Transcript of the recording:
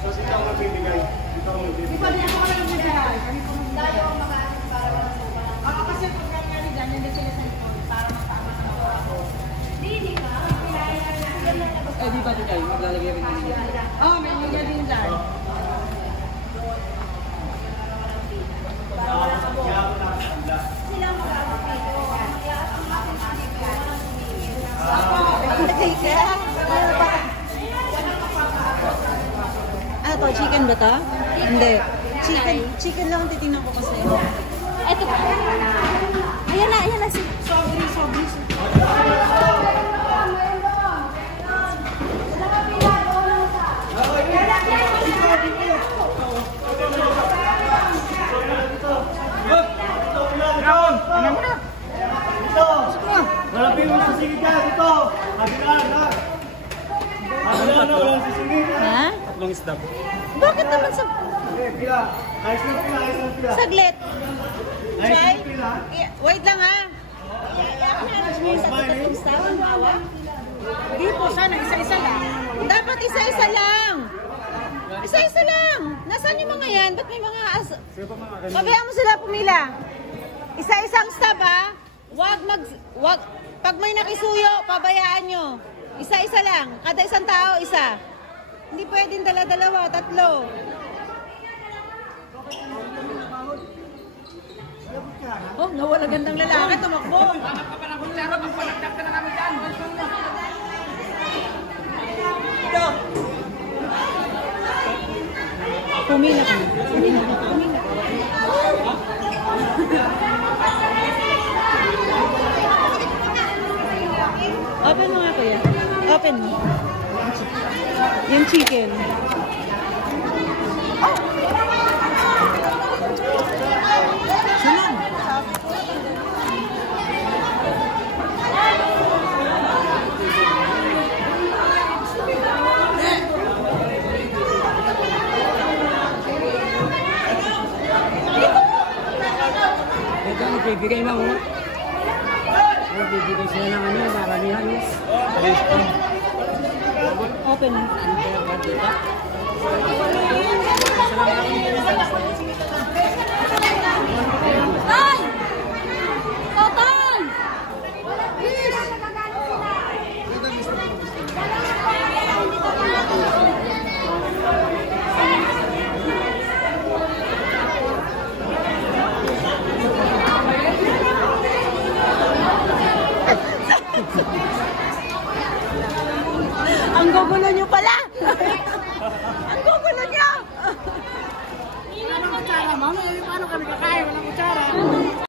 So, sila ang magbibigay. Dito ang magbibigay. Di ba dito ka lang magbibigay? Tayo ang makaano para masukan. Ako kasi pag nangyari dyan, hindi sila sa ito para makaama na ako. Hindi ka. Eh, di ba ito kayo? Maglalagay rin kami dyan. Oo, may linya din dyan. Sila magkakapito. Kaya ang aking panigyan. Ano to? Chicken ba to? Hindi. Chicken lang ang titingnan ko kasi. Ito pa. Ayan na, ayan na. Sobri. Malapit mo sa singit ka, dito! Habilaan, ha? Habilaan, ha? Walang sisingit, ha? Ha? Tatlong stop. Bakit naman sa... Pila. Ayos lang pila. Saglit. Ayos Try. lang pila, ha? Wait lang ha. Hindi po sana, isa-isa lang. Dapat isa-isa lang. Isa-isa lang. Nasaan yung mga yan? Ba't may mga... Pabayaan mo sila pumila. Isa-isang stop ha. Wag. Pag may nakisuyo, pabayaan nyo. Isa-isa lang. Kada isang tao, isa. Hindi pwedeng dala-dalawa, tatlo. Oh, nawala gandang lalaki. Tumakbo. Pumila ka. Open mo nga kuya. Open mo. Yung chicken. Saman. Ito, nagbibigay na mo. Nagbibigay sila ng ano, maramihan. Open mo. Ay! Totong! Ang gugulo nyo pala! Ang gugulo nyo! Anong kutsara, mama? Paano kami kakain? Walang kutsara.